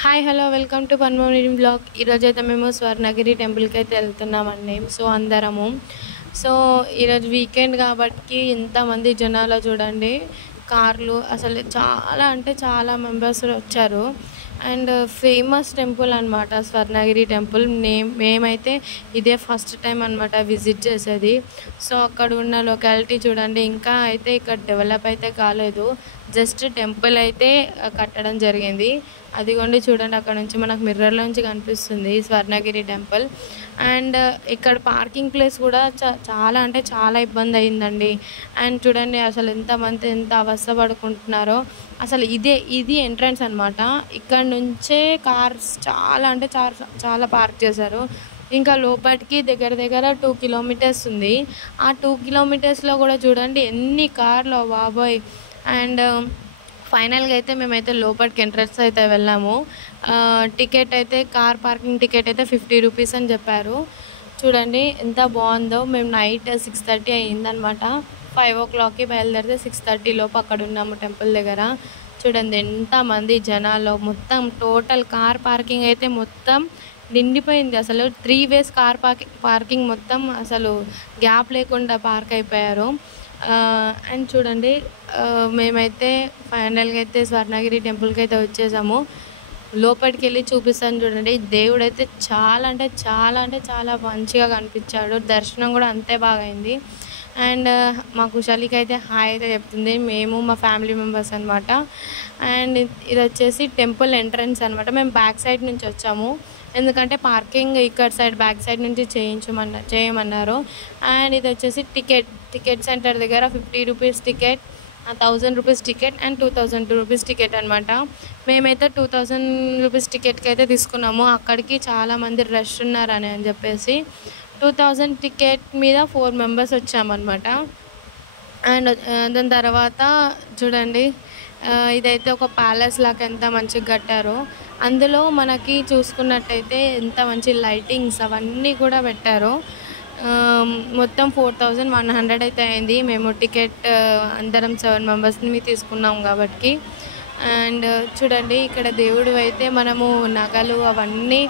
Hi hello welcome to Panmoni blog. ఈరోజైతే మేము స్వర్ణగిరి టెంపుల్కి అయితే వెళ్తున్నామండి. సో అందరము ఈరోజు వీకెండ్ కాబట్టి ఇంతమంది జనాలు చూడండి. కార్లు అసలు చాలా అంటే చాలా మెంబర్స్ వచ్చారు. అండ్ ఫేమస్ టెంపుల్ అనమాట స్వర్ణగిరి టెంపుల్. మేమైతే ఇదే ఫస్ట్ టైం అనమాట విజిట్ చేసేది. సో అక్కడ ఉన్న లొకాలిటీ చూడండి. ఇంకా అయితే ఇక్కడ డెవలప్ అయితే కాలేదు, జస్ట్ టెంపుల్ అయితే కట్టడం జరిగింది. అదిగోండి చూడండి, అక్కడ నుంచి మనకు మిర్రర్లో నుంచి కనిపిస్తుంది స్వర్ణగిరి టెంపుల్. అండ్ ఇక్కడ పార్కింగ్ ప్లేస్ కూడా చాలా అంటే చాలా ఇబ్బంది అయిందండి. అండ్ చూడండి అసలు ఎంతమంది ఎంత అవస్థ పడుకుంటున్నారో. అసలు ఇది ఎంట్రన్స్ అనమాట. ఇక్కడ నుంచే కార్స్ చాలా అంటే చాలా పార్క్ చేశారు. ఇంకా లోపలికి దగ్గర దగ్గర 2 కిలోమీటర్స్ ఉంది. ఆ 2 కిలోమీటర్స్లో కూడా చూడండి ఎన్ని కార్లు బాబోయ్. అండ్ ఫైనల్గా అయితే మేమైతే లోపలికి ఎంట్రన్స్ అయితే వెళ్ళాము. టికెట్ అయితే కార్ పార్కింగ్ టికెట్ అయితే 50 రూపీస్ అని చెప్పారు. చూడండి ఎంత బాగుందో. మేము నైట్ 6:30 అయ్యిందనమాట. 5 o'clockకి బయలుదేరితే 6:30 లోపు అక్కడ ఉన్నాము టెంపుల్ దగ్గర. చూడండి ఎంతమంది జనాలు. మొత్తం టోటల్ కార్ పార్కింగ్ అయితే మొత్తం నిండిపోయింది. అసలు 3 ways కార్ పార్కింగ్ మొత్తం అసలు గ్యాప్ లేకుండా పార్క్ అయిపోయారు. అండ్ చూడండి మేమైతే ఫైనల్గా అయితే స్వర్ణగిరి టెంపుల్కి అయితే వచ్చేసాము. లోపలికి వెళ్ళి చూపిస్తాను చూడండి. దేవుడు అయితే చాలా అంటే చాలా మంచిగా కనిపించాడు. దర్శనం కూడా అంతే బాగా అయింది. అండ్ మా కుశాలికి అయితే హాయ్ అయితే చెప్తుంది. మేము మా ఫ్యామిలీ మెంబర్స్ అనమాట. అండ్ ఇది వచ్చేసి టెంపుల్ ఎంట్రన్స్ అనమాట. మేము బ్యాక్ సైడ్ నుంచి వచ్చాము, ఎందుకంటే పార్కింగ్ ఇక్కడ సైడ్ బ్యాక్ సైడ్ నుంచి చేయమన్నారు. అండ్ ఇది వచ్చేసి టికెట్ సెంటర్ దగ్గర 50 rupees ticket, 1000 rupees ticket and 2000 rupees ticket అనమాట. మేమైతే 2000 రూపీస్ టికెట్కి అయితే తీసుకున్నాము. అక్కడికి చాలామంది రష్ ఉన్నారని చెప్పేసి 2000 టికెట్ మీద 4 మెంబర్స్ వచ్చామన్నమాట. అండ్ దాని తర్వాత చూడండి ఇదైతే ఒక ప్యాలెస్ లాగా ఎంత మంచిగా కట్టారో. అందులో మనకి చూసుకున్నట్టయితే ఎంత మంచి లైటింగ్స్ అవన్నీ కూడా పెట్టారు. మొత్తం 4100 అయితే అయింది. మేము టికెట్ అందరం 7 మెంబర్స్ని తీసుకున్నాం కాబట్టి. అండ్ చూడండి ఇక్కడ దేవుడు అయితే మనము నగలు అవన్నీ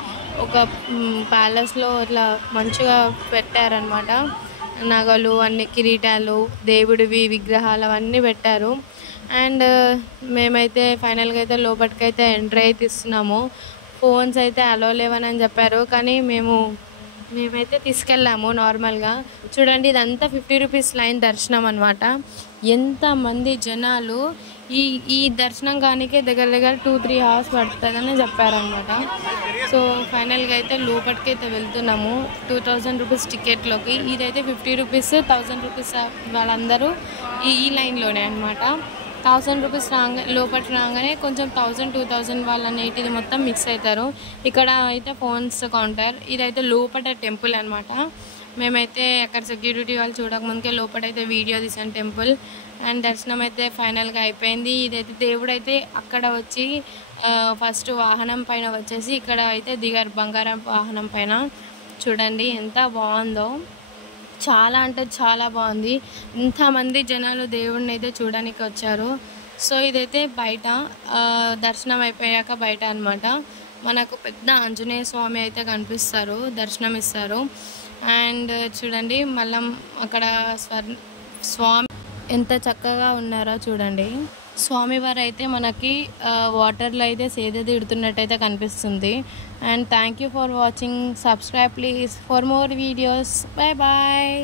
ఒక ప్యాలెస్లో ఇట్లా మంచిగా పెట్టారనమాట. నగలు అన్ని కిరీటాలు దేవుడివి విగ్రహాలు అవన్నీ పెట్టారు. అండ్ మేమైతే ఫైనల్గా అయితే లోపలికైతే ఎంట్రీ అయితే ఇస్తున్నాము. ఫోన్స్ అయితే అలో లేవని చెప్పారు, కానీ మేమైతే తీసుకెళ్ళాము నార్మల్గా. చూడండి ఇదంతా 50 రూపీస్ లైన్ దర్శనం అనమాట. ఎంతమంది జనాలు. ఈ దర్శనం కానికే దగ్గర 2-3 hours పడుతుందని చెప్పారనమాట. సో ఫైనల్గా అయితే లోపలికి అయితే వెళ్తున్నాము 2000 రూపీస్ టికెట్లోకి. ఇదైతే 50 రూపీస్ 1000 రూపీస్ వాళ్ళందరూ ఈ లైన్లోనే అనమాట. 1000 రూపీస్ లోపలికి రాగానే కొంచెం 1000-2000 వాళ్ళనేటిది మొత్తం మిక్స్ అవుతారు. ఇక్కడ అయితే ఫోన్స్ కౌంటర్. ఇదైతే లోపల టెంపుల్ అనమాట. మేమైతే అక్కడ సెక్యూరిటీ వాళ్ళు చూడకముందుకే లోపలైతే వీడియో తీసాను టెంపుల్. అండ్ దర్శనం అయితే ఫైనల్గా అయిపోయింది. ఇదైతే దేవుడు అయితే అక్కడ వచ్చి ఫస్ట్ వాహనం పైన వచ్చేసి ఇక్కడ అయితే దిగారు, బంగారం వాహనం పైన. చూడండి ఎంత బాగుందో. చాలా అంటే చాలా బాగుంది. ఇంతమంది జనాలు దేవుడిని అయితే చూడడానికి వచ్చారు. సో ఇదైతే బయట దర్శనం అయిపోయాక బయట అనమాట. మనకు పెద్ద ఆంజనేయ స్వామి అయితే కనిపిస్తారు, దర్శనం ఇస్తారు. అండ్ చూడండి మళ్ళీ అక్కడ స్వామి ఎంత చక్కగా ఉన్నారో చూడండి. స్వామివారు అయితే మనకి వాటర్లో అయితే సేద తీడుతున్నట్టయితే కనిపిస్తుంది. And thank you for watching. Subscribe please for more videos. Bye bye.